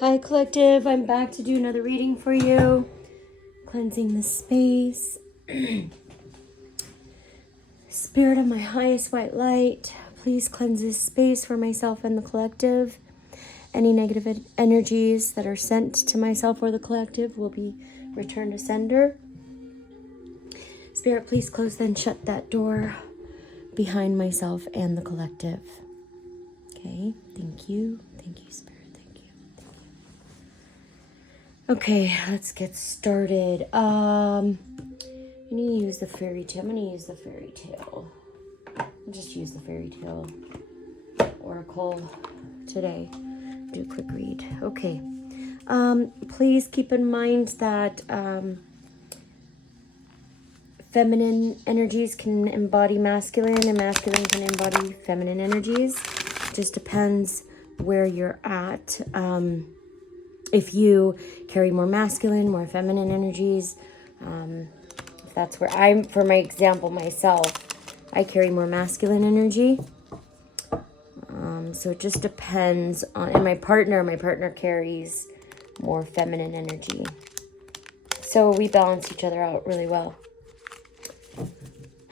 Hi, Collective. I'm back to do another reading for you. Cleansing the space. Spirit of my highest white light, please cleanse this space for myself and the collective. Any negative energies that are sent to myself or the collective will be returned to sender. Spirit, please close and shut that door behind myself and the collective. Okay, thank you. Thank you, Spirit. Okay, let's get started. I'm gonna use the fairy tale. I'll just use the fairy tale oracle today. Do a quick read. Okay. Please keep in mind that feminine energies can embody masculine and masculine can embody feminine energies. Just depends where you're at. If you carry more masculine, more feminine energies, if that's where I'm, for my example, myself, I carry more masculine energy. So it just depends on, and my partner carries more feminine energy. So we balance each other out really well.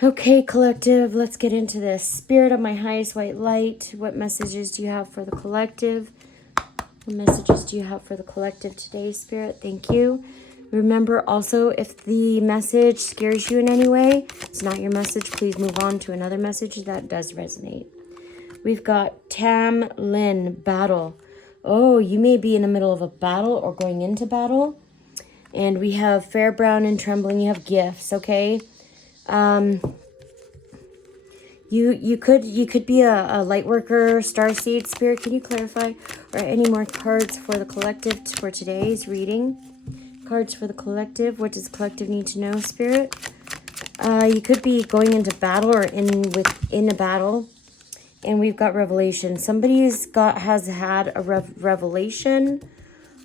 Okay, collective, let's get into this. Spirit of my highest white light, what messages do you have for the collective? What messages do you have for the collective today, Spirit? Thank you. Remember also, if the message scares you in any way, it's not your message. Please move on to another message that does resonate. We've got Tam Lin, battle. Oh, you may be in the middle of a battle or going into battle. And we have Fair, Brown, and Trembling. You have gifts, okay? You could be a light worker, starseed. Spirit, can you clarify or any more cards for the collective for today's reading? Cards for the collective. What does the collective need to know, Spirit? You could be going into battle or in a battle, and we've got revelation. Somebody's has had a revelation.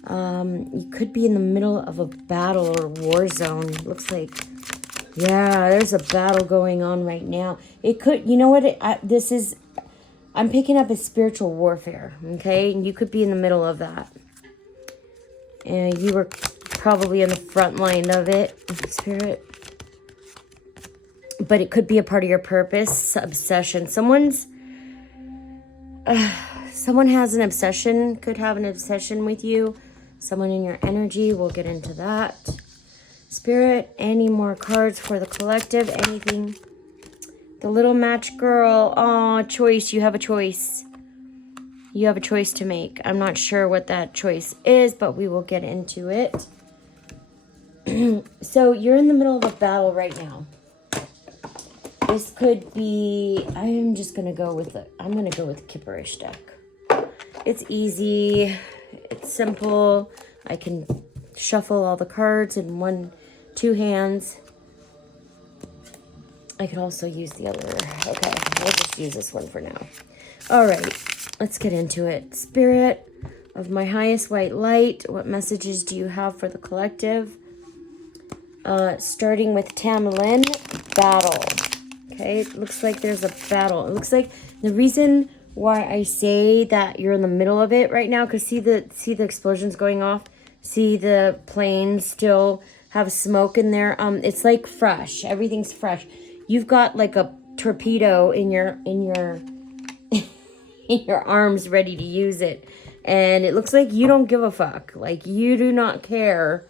You could be in the middle of a battle or war zone. Looks like. Yeah, there's a battle going on right now. It could, you know what, I'm picking up a spiritual warfare, okay? And you could be in the middle of that. And you were probably in the front line of it, Spirit. But it could be a part of your purpose, obsession. Someone has an obsession, could have an obsession with you. Someone in your energy, we'll get into that. Spirit, any more cards for the collective? Anything? The little match girl. Aw, choice. You have a choice. You have a choice to make. I'm not sure what that choice is, but we will get into it. So you're in the middle of a battle right now. This could be, I'm going to go with the Kipperish deck. It's easy. It's simple. I can shuffle all the cards in two hands. I could also use the other. Okay, we'll just use this one for now. All right, let's get into it. Spirit of my highest white light, what messages do you have for the collective? Starting with Tamlin, battle. Okay, it looks like there's a battle. It looks like the reason why I say that you're in the middle of it right now, because see the explosions going off. See the planes still have smoke in there. It's like fresh. Everything's fresh. You've got like a torpedo in your in your arms, ready to use it, and it looks like you don't give a fuck. Like you do not care.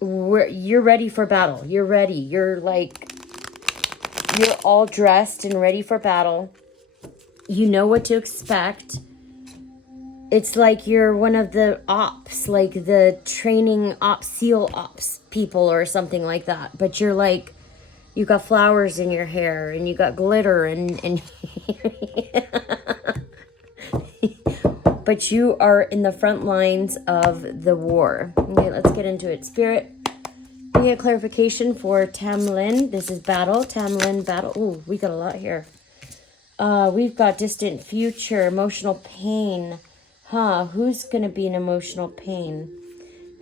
You're ready for battle. You're ready. You're all dressed and ready for battle. You know what to expect. It's like you're one of the ops, like the training ops, SEAL ops people or something like that. But you're like, you got flowers in your hair and you got glitter and but you are in the front lines of the war. Okay, let's get into it. Spirit, we get clarification for Tamlin. This is battle. Tamlin, battle. Ooh, we got a lot here. We've got distant future, emotional pain. Who's going to be in emotional pain?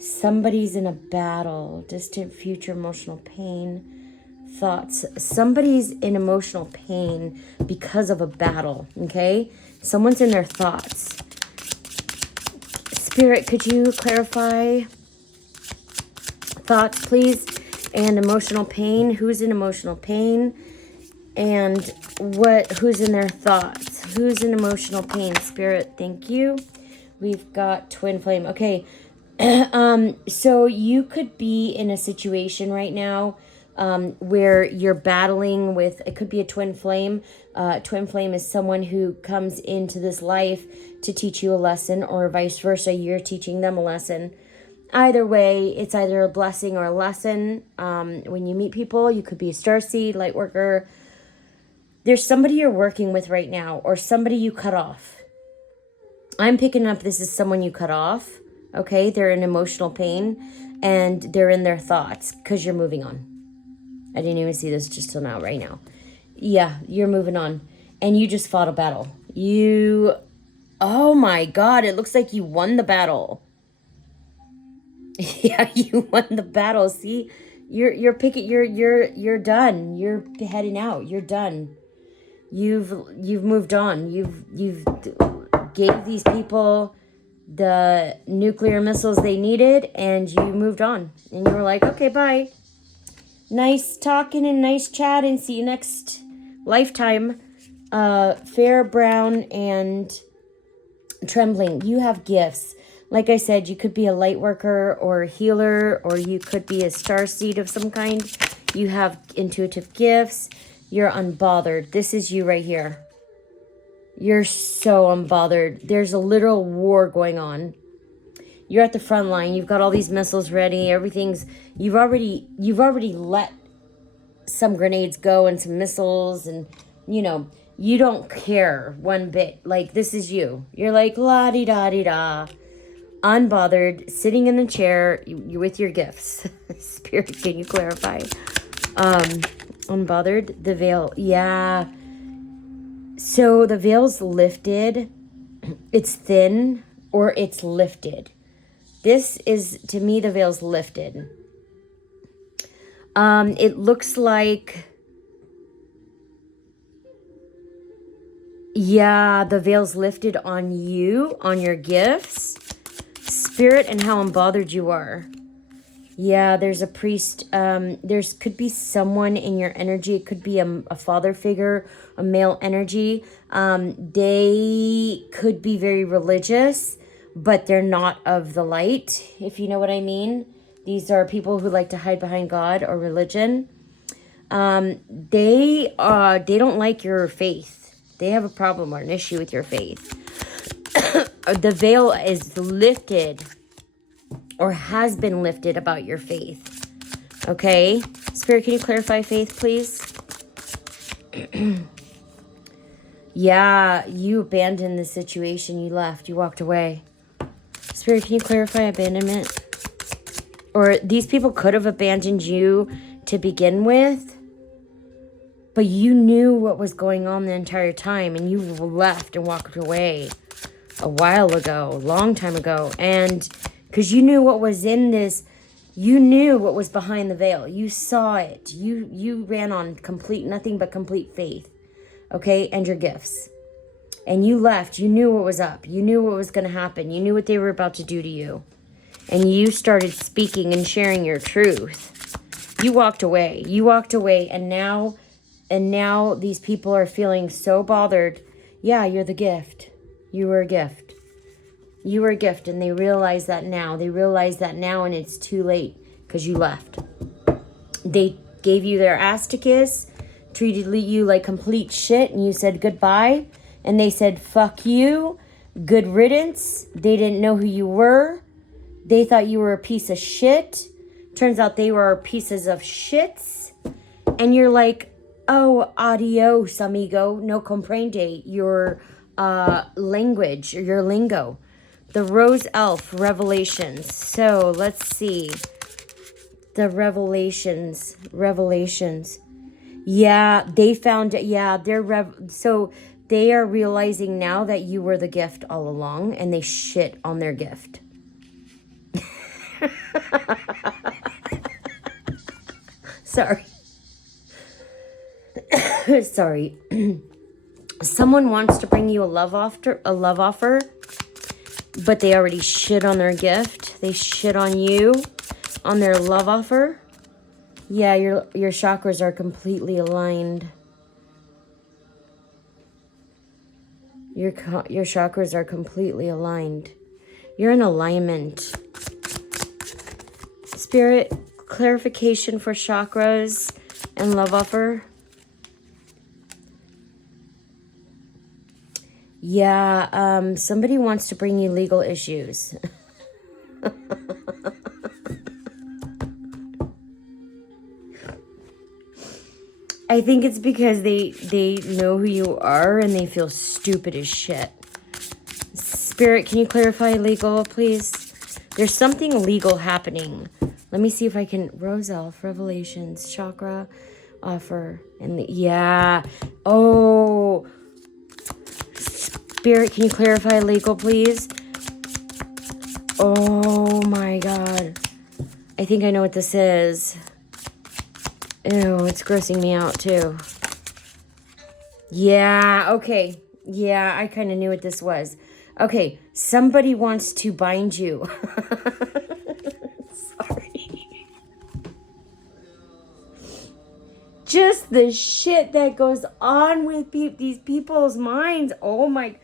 Somebody's in a battle. Distant future, emotional pain. Thoughts. Somebody's in emotional pain because of a battle, okay? Someone's in their thoughts. Spirit, could you clarify thoughts, please? And emotional pain. Who's in emotional pain? And who's in their thoughts? Who's in emotional pain? Spirit, thank you. We've got twin flame. Okay. So you could be in a situation right now where you're battling with, it could be a twin flame. Twin flame is someone who comes into this life to teach you a lesson, or vice versa, you're teaching them a lesson. Either way, it's either a blessing or a lesson. When you meet people, you could be a starseed, light worker. There's somebody you're working with right now, or somebody you cut off. I'm picking up this is someone you cut off. Okay, they're in emotional pain and they're in their thoughts because you're moving on. I didn't even see this just till now, right now. Yeah, you're moving on. And you just fought a battle. Oh my God, it looks like you won the battle. Yeah, you won the battle. See, you're done. You're heading out. You're done. You've moved on. You've gave these people the nuclear missiles they needed, and you moved on. And you were like, okay, bye. Nice talking and nice chatting. See you next lifetime. Fair, brown, and trembling. You have gifts. Like I said, you could be a light worker or a healer, or you could be a starseed of some kind. You have intuitive gifts. You're unbothered. This is you right here. You're so unbothered. There's a literal war going on. You're at the front line. You've got all these missiles ready. Everything's, you've already let some grenades go and some missiles, and you don't care one bit. Like, this is you. You're like, la-di-da-di-da. Unbothered, sitting in the chair, you with your gifts. Spirit, can you clarify? Unbothered, the veil. Yeah. So the veil's lifted. It's thin, or it's lifted. This is, to me, the veil's lifted. It looks like, yeah, the veil's lifted on you, on your gifts, Spirit, and how unbothered you are. Yeah, there's a priest. Could be someone in your energy. It could be a father figure, a male energy. They could be very religious, but they're not of the light, if you know what I mean. These are people who like to hide behind God or religion. They don't like your faith. They have a problem or an issue with your faith. The veil is lifted, or has been lifted, about your faith. Okay? Spirit, can you clarify faith, please? Yeah, you abandoned the situation. You left. You walked away. Spirit, can you clarify abandonment? Or these people could have abandoned you to begin with, but you knew what was going on the entire time, and you left and walked away a while ago, a long time ago. And because you knew what was in this, you knew what was behind the veil. You saw it. You ran on nothing but complete faith, okay, and your gifts. And you left. You knew what was up. You knew what was going to happen. You knew what they were about to do to you. And you started speaking and sharing your truth. You walked away. You walked away, and now these people are feeling so bothered. Yeah, you're the gift. You were a gift. You were a gift, and they realize that now. They realize that now, and it's too late because you left. They gave you their ass to kiss, treated you like complete shit, and you said goodbye. And they said, fuck you, good riddance. They didn't know who you were. They thought you were a piece of shit. Turns out they were pieces of shits. And you're like, oh, adios, amigo. No comprende your language or your lingo. The Rose Elf Revelations. So let's see. The Revelations. Yeah, they found, yeah, so they are realizing now that you were the gift all along, and they shit on their gift. Sorry. Sorry. Someone wants to bring you a love offer. But they already shit on their gift. They shit on you, on their love offer. Yeah, your chakras are completely aligned. Your chakras are completely aligned. You're in alignment. Spirit, clarification for chakras and love offer. Yeah, somebody wants to bring you legal issues. I think it's because they know who you are and they feel stupid as shit. Spirit, can you clarify legal, please? There's something legal happening. Let me see if I can... Rose Elf, Revelations, Chakra, Offer, and yeah. Oh. Spirit, can you clarify legal, please? Oh my God. I think I know what this is. Ew, it's grossing me out too. Yeah, okay. Yeah, I kind of knew what this was. Okay, somebody wants to bind you. Sorry. Just the shit that goes on with these people's minds. Oh my...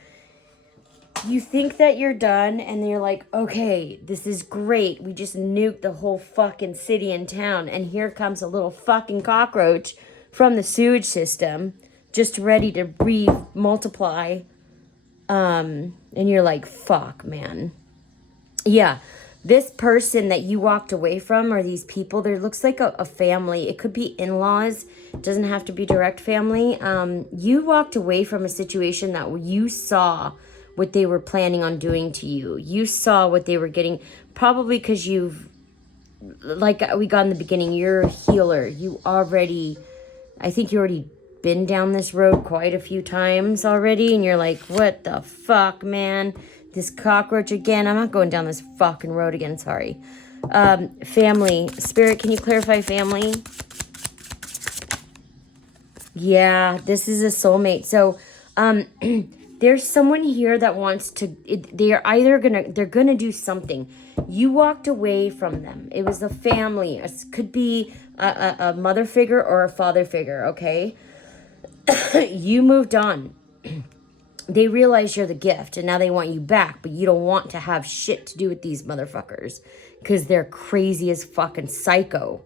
You think that you're done and you're like, okay, this is great. We just nuked the whole fucking city and town. And here comes a little fucking cockroach from the sewage system just ready to multiply. And you're like, fuck, man. Yeah, this person that you walked away from or these people, there looks like a family. It could be in-laws. It doesn't have to be direct family. You walked away from a situation that you saw what they were planning on doing to you. You saw what they were getting, probably because you've, like we got in the beginning, you're a healer. I think you already been down this road quite a few times already, and you're like, what the fuck, man? This cockroach again? I'm not going down this fucking road again, sorry. Family. Spirit, can you clarify family? Yeah, this is a soulmate. So, there's someone here that wants to, they're gonna do something. You walked away from them. It was a family. It could be a mother figure or a father figure, okay? You moved on. They realize you're the gift and now they want you back, but you don't want to have shit to do with these motherfuckers because they're crazy as fucking psycho.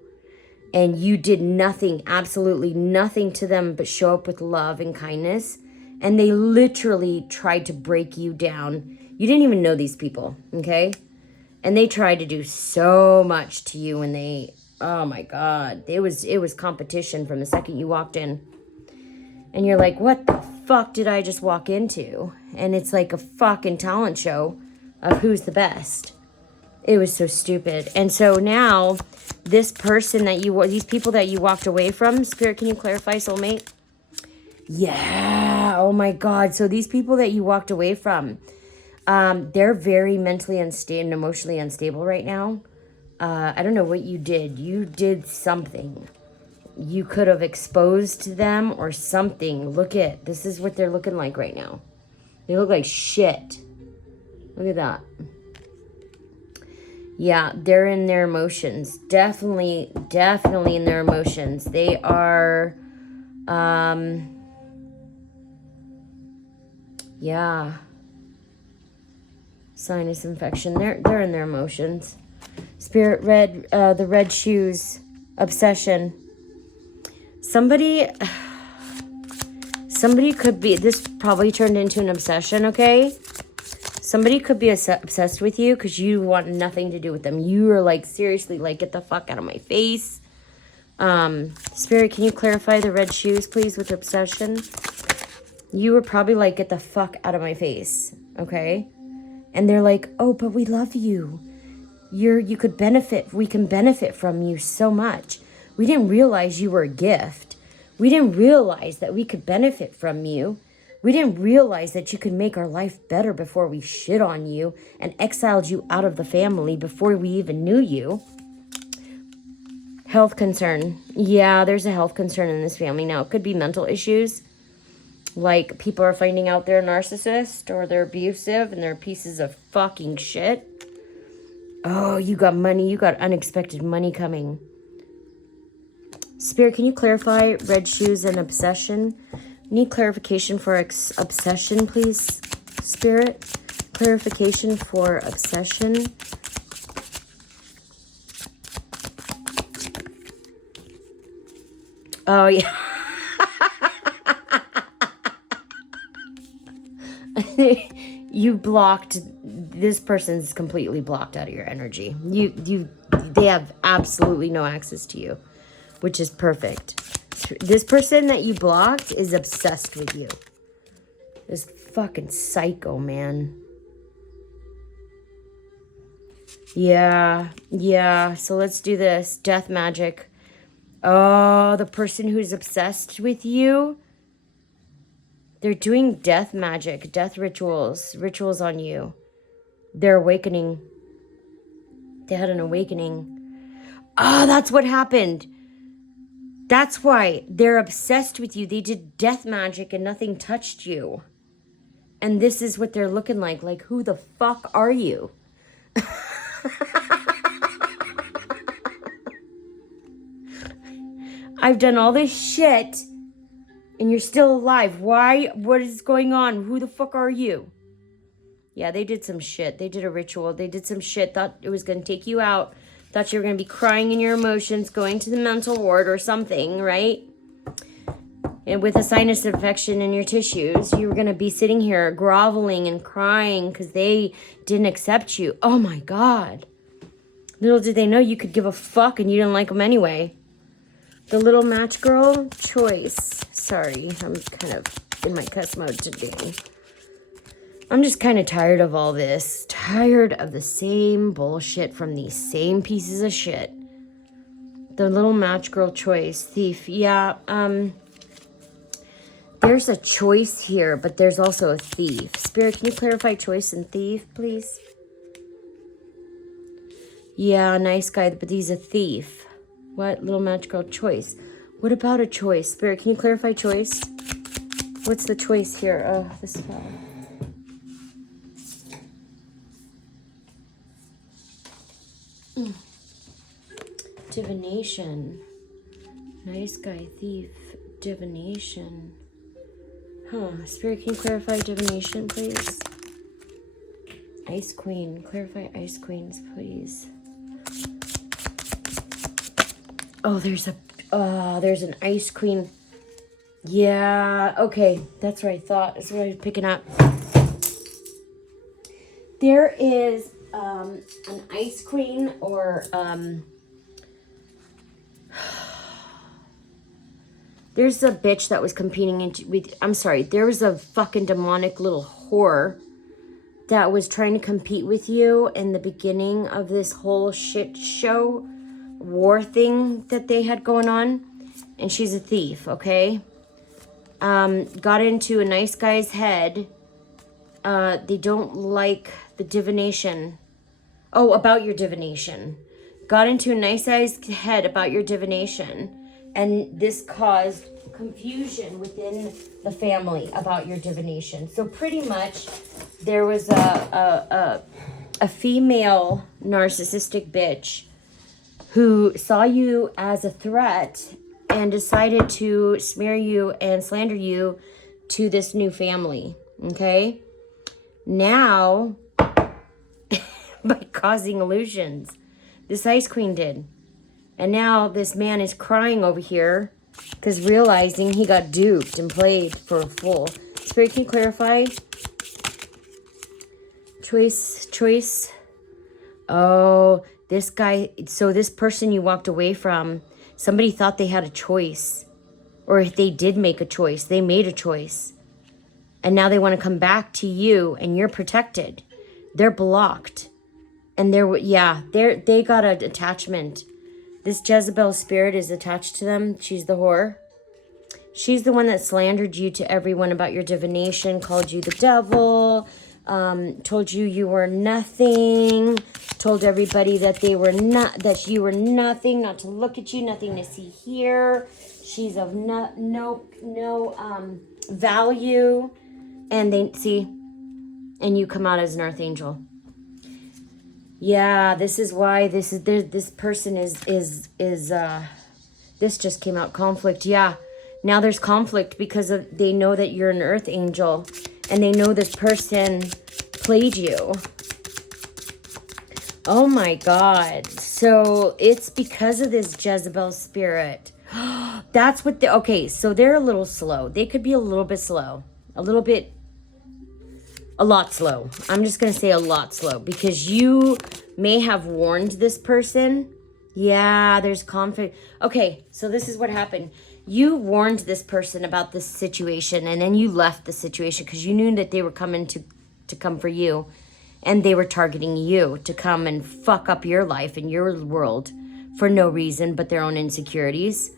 And you did nothing, absolutely nothing to them but show up with love and kindness. And they literally tried to break you down. You didn't even know these people, okay? And they tried to do so much to you and oh my God. It was competition from the second you walked in. And you're like, what the fuck did I just walk into? And it's like a fucking talent show of who's the best. It was so stupid. And so now, these people that you walked away from, Spirit, can you clarify, soulmate? Yeah, oh my God. So these people that you walked away from, they're very mentally unstable and emotionally unstable right now. I don't know what you did. You did something. You could have exposed them or something. This is what they're looking like right now. They look like shit. Look at that. Yeah, they're in their emotions. Definitely in their emotions. They are, yeah. Sinus infection. They're in their emotions. Spirit red, the red shoes. Obsession. Somebody could be, this probably turned into an obsession, okay? Somebody could be obsessed with you because you want nothing to do with them. You are like, seriously, like, get the fuck out of my face. Spirit, can you clarify the red shoes, please, with obsession? You were probably like, get the fuck out of my face, okay? And they're like, oh, but we love you. We can benefit from you so much. We didn't realize you were a gift. We didn't realize that we could benefit from you. We didn't realize that you could make our life better before we shit on you and exiled you out of the family before we even knew you. Health concern. Yeah, there's a health concern in this family now. It could be mental issues. Like, people are finding out they're a narcissist or they're abusive and they're pieces of fucking shit. Oh, you got money. You got unexpected money coming. Spirit, can you clarify red shoes and obsession? Need clarification for obsession, please, Spirit. Clarification for obsession. Oh, yeah. You blocked. This person's completely blocked out of your energy. They have absolutely no access to you, which is perfect. This person that you blocked is obsessed with you. This fucking psycho, man. Yeah. So let's do this. Death magic. Oh, the person who's obsessed with you. They're doing death magic, death rituals on you. They're awakening. They had an awakening. Oh, that's what happened. That's why they're obsessed with you. They did death magic and nothing touched you. And this is what they're looking like. Like, who the fuck are you? I've done all this shit and you're still alive. Why? What is going on? Who the fuck are you? Yeah, they did some shit. They did a ritual. They did some shit. Thought it was going to take you out. Thought you were going to be crying in your emotions, going to the mental ward or something, right? And with a sinus infection in your tissues, you were going to be sitting here groveling and crying because they didn't accept you. Oh my God. Little did they know you could give a fuck and you didn't like them anyway. The little match girl choice. Sorry, I'm kind of in my cuss mode today. I'm just kind of tired of all this. Tired of the same bullshit from these same pieces of shit. The little match girl choice. Thief. Yeah, there's a choice here, but there's also a thief. Spirit, can you clarify choice and thief, please? Yeah, nice guy, but he's a thief. What? Little match girl choice. What about a choice? Spirit, can you clarify choice? What's the choice here? Oh, this spell. Divination. Nice guy, thief, divination. Huh. Spirit, can you clarify divination, please? Ice Queen. Clarify Ice Queens, please. Oh, there's an Ice Queen. Yeah, okay. That's what I thought. That's what I was picking up. There is an Ice Queen or there's a bitch that was competing with, I'm sorry, there was a fucking demonic little whore that was trying to compete with you in the beginning of this whole shit show war thing that they had going on. And she's a thief, okay? Got into a nice guy's head. They don't like the divination. Oh, about your divination. Got into a nice guy's head about your divination. And this caused confusion within the family about your divination. So pretty much there was a female narcissistic bitch who saw you as a threat and decided to smear you and slander you to this new family, okay? Now, by causing illusions, this Ice Queen did. And now this man is crying over here because realizing he got duped and played for a fool. Spirit, can you clarify? Choice. Oh, this guy, so this person you walked away from, somebody thought they had a choice. Or if they did make a choice, they made a choice. And now they want to come back to you and you're protected. They're blocked. And they got an attachment. This Jezebel spirit is attached to them. She's the whore. She's the one that slandered you to everyone about your divination, called you the devil, told you were nothing, told everybody that you were nothing, not to look at you, nothing to see here. She's of no value, and they see, and you come out as an earth angel. Yeah, this is why this person is this just came out, conflict. Yeah, now there's conflict because of they know that you're an earth angel, and they know this person played you. Oh my God. So it's because of this Jezebel spirit. That's what okay, so they're a little slow. They could be a little bit slow. A lot slow. I'm just going to say a lot slow because you may have warned this person. Yeah, there's conflict. Okay, so this is what happened. You warned this person about this situation, and then you left the situation because you knew that they were coming to come for you, and they were targeting you to come and fuck up your life and your world for no reason but their own insecurities.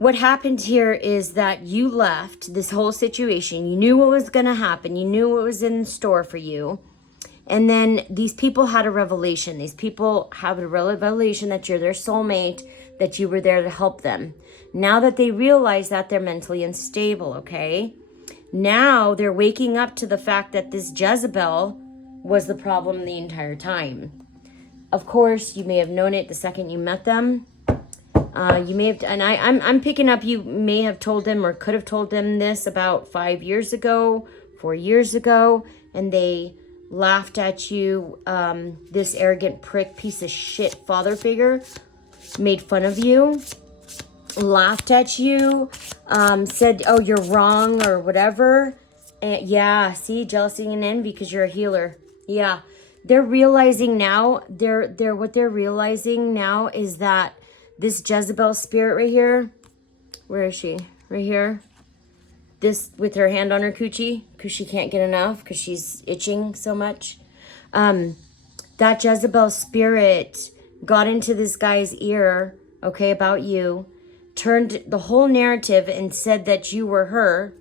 What happened here is that you left this whole situation. You knew what was going to happen. You knew what was in store for you. And then these people had a revelation. These people have a revelation that you're their soulmate, that you were there to help them. Now that they realize that, they're mentally unstable, okay? Now they're waking up to the fact that this Jezebel was the problem the entire time. Of course, you may have known it the second you met them. You may have, and I'm picking up, you may have told them or could have told them this about 5 years ago, 4 years ago, and they laughed at you. This arrogant prick, piece of shit father figure made fun of you, laughed at you, said, oh, you're wrong or whatever. And yeah, see, jealousy and envy because you're a healer. Yeah, they're realizing now, what they're realizing now is that this Jezebel spirit right here, where is she? Right here. This with her hand on her coochie because she can't get enough because she's itching so much. That Jezebel spirit got into this guy's ear, okay, about you, turned the whole narrative and said that you were her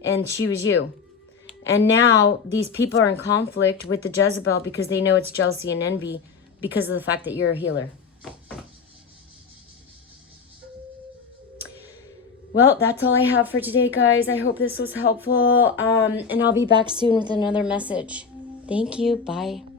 and she was you. And now these people are in conflict with the Jezebel because they know it's jealousy and envy because of the fact that you're a healer. Well, that's all I have for today, guys. I hope this was helpful. And I'll be back soon with another message. Thank you. Bye.